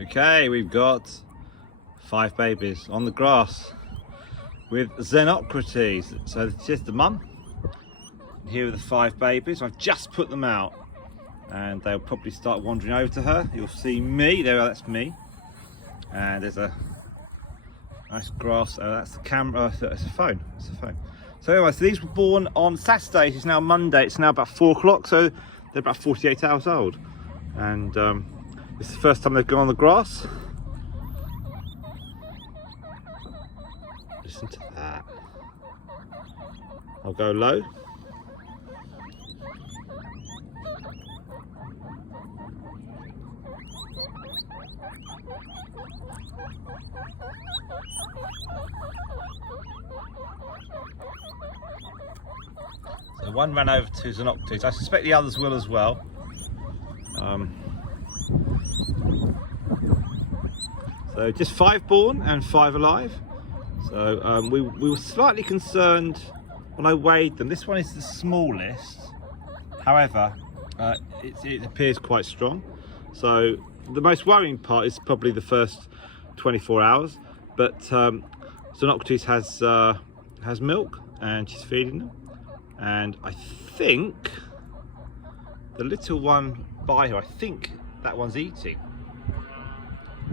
Okay, we've got 5 babies on the grass with Xenocrates. So this is the mum. Here are the 5 babies. I've just put them out and they'll probably start wandering over to her. You'll see me, there, that's me. And there's a nice grass, that's the camera, it's a phone, So anyway, so these were born on Saturday, it's now Monday, it's now about 4 o'clock, so they're about 48 hours old. And this is the first time they've gone on the grass. Listen to that. I'll go low. So one ran over to Xenocrates. I suspect the others will as well. So just 5 born and 5 alive. So we were slightly concerned when I weighed them. This one is the smallest. However, it appears quite strong. So the most worrying part is probably the first 24 hours. But Xenocrates has milk and she's feeding them. And I think the little one by her, I think that one's eating.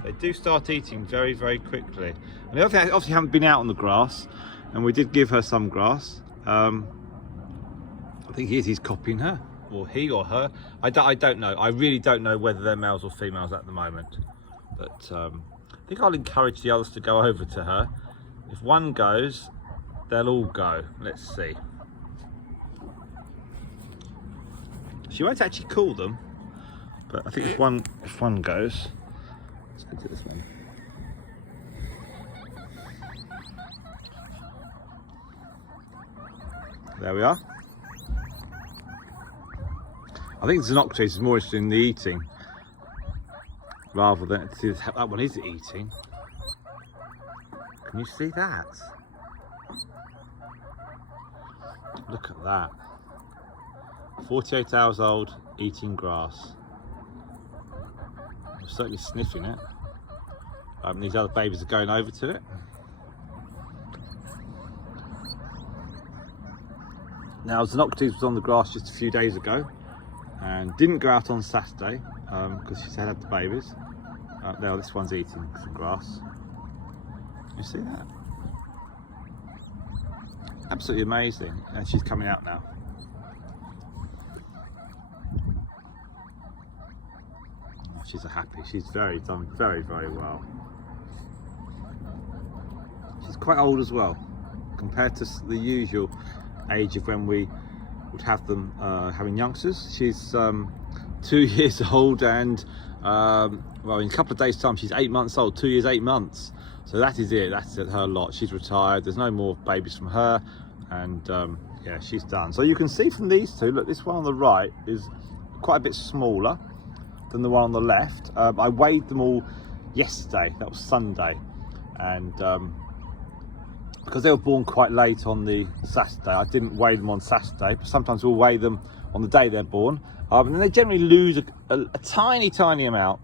They do start eating very, very quickly. And they obviously haven't been out on the grass, and we did give her some grass. I think he's copying her, or he or her. I don't know. I really don't know whether they're males or females at the moment. But I think I'll encourage the others to go over to her. If one goes, they'll all go. Let's see. She won't actually call them, but I think if one goes, let's go to this one. There we are. I think Xenocrates is more interested in the eating rather than that one is eating. Can you see that? Look at that. 48 hours old, eating grass. I'm certainly sniffing it. These other babies are going over to it. Now, Xenocrates was on the grass just a few days ago and didn't go out on Saturday because she had the babies. Now this one's eating some grass. You see that? Absolutely amazing. And she's coming out now. She's happy. She's done very, very well. She's quite old as well, compared to the usual age of when we would have them having youngsters. She's 2 years old, and well, in a couple of days' time, she's 8 months old. 2 years, 8 months. So that is it. That's her lot. She's retired. There's no more babies from her, and yeah, she's done. So you can see from these two. Look, this one on the right is quite a bit smaller than the one on the left. I weighed them all yesterday, that was Sunday, and because they were born quite late on the Saturday, I didn't weigh them on Saturday, but sometimes we'll weigh them on the day they're born, and then they generally lose a tiny amount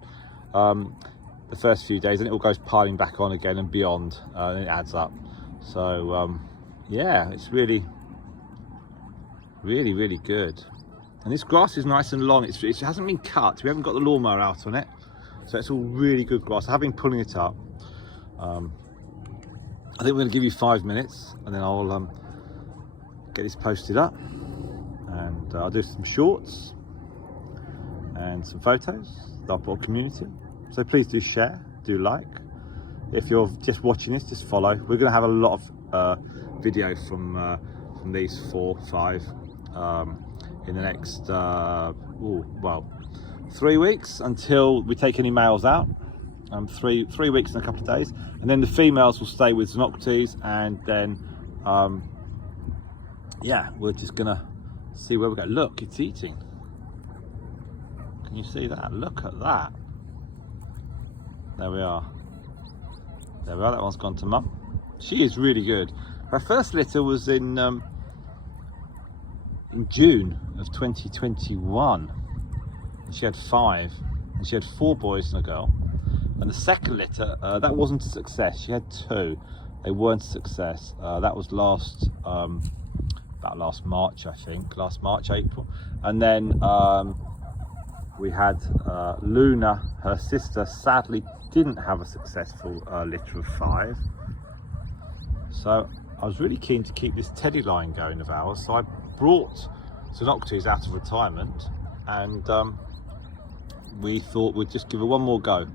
the first few days, and it all goes piling back on again and beyond, and it adds up. So yeah, it's really good. And this grass is nice and long. It hasn't been cut. We haven't got the lawnmower out on it. So it's all really good grass. I have been pulling it up. I think we're going to give you 5 minutes and then I'll get this posted up. And I'll do some shorts and some photos that I'll put on community. So please do share, do like. If you're just watching this, just follow. We're going to have a lot of video from these 4, 5 in the next, well, 3 weeks until we take any males out. 3 weeks and a couple of days, and then the females will stay with Xenocrates, and then yeah, we're just gonna see where we go. Look, it's eating. Can you see that? Look at that. There we are. There we are. That one's gone to mum. She is really good. Her first litter was in June of 2021. And she had 5, and she had 4 boys and a girl. And the second litter, that wasn't a success. She had 2. They weren't a success. That was about last March, I think, last March, April. And then we had Luna, her sister, sadly didn't have a successful litter of 5. So I was really keen to keep this teddy line going of ours. So I brought Xenocrates out of retirement, and we thought we'd just give her one more go.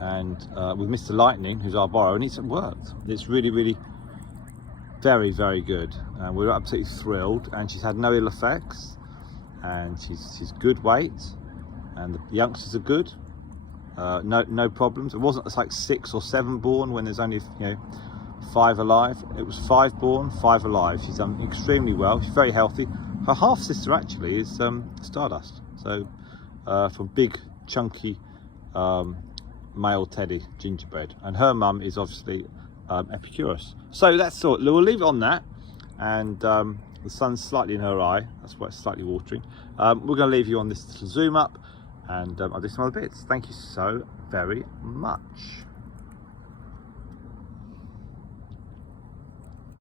And with Mr. Lightning, who's our borrower, and it's worked. It's really very, very good, and we're absolutely thrilled. And she's had no ill effects, and she's good weight, and the youngsters are good. No problems. It wasn't, it's like 6 or 7 born when there's only 5 alive. It was 5 born, 5 alive. She's done extremely well. She's very healthy. Her half sister actually is Stardust. So from big chunky male teddy gingerbread, and her mum is obviously Epicurus. So that's all. We'll leave it on that. And the sun's slightly in her eye. That's why it's slightly watering. We're going to leave you on this little zoom up, and I'll do some other bits. Thank you so very much.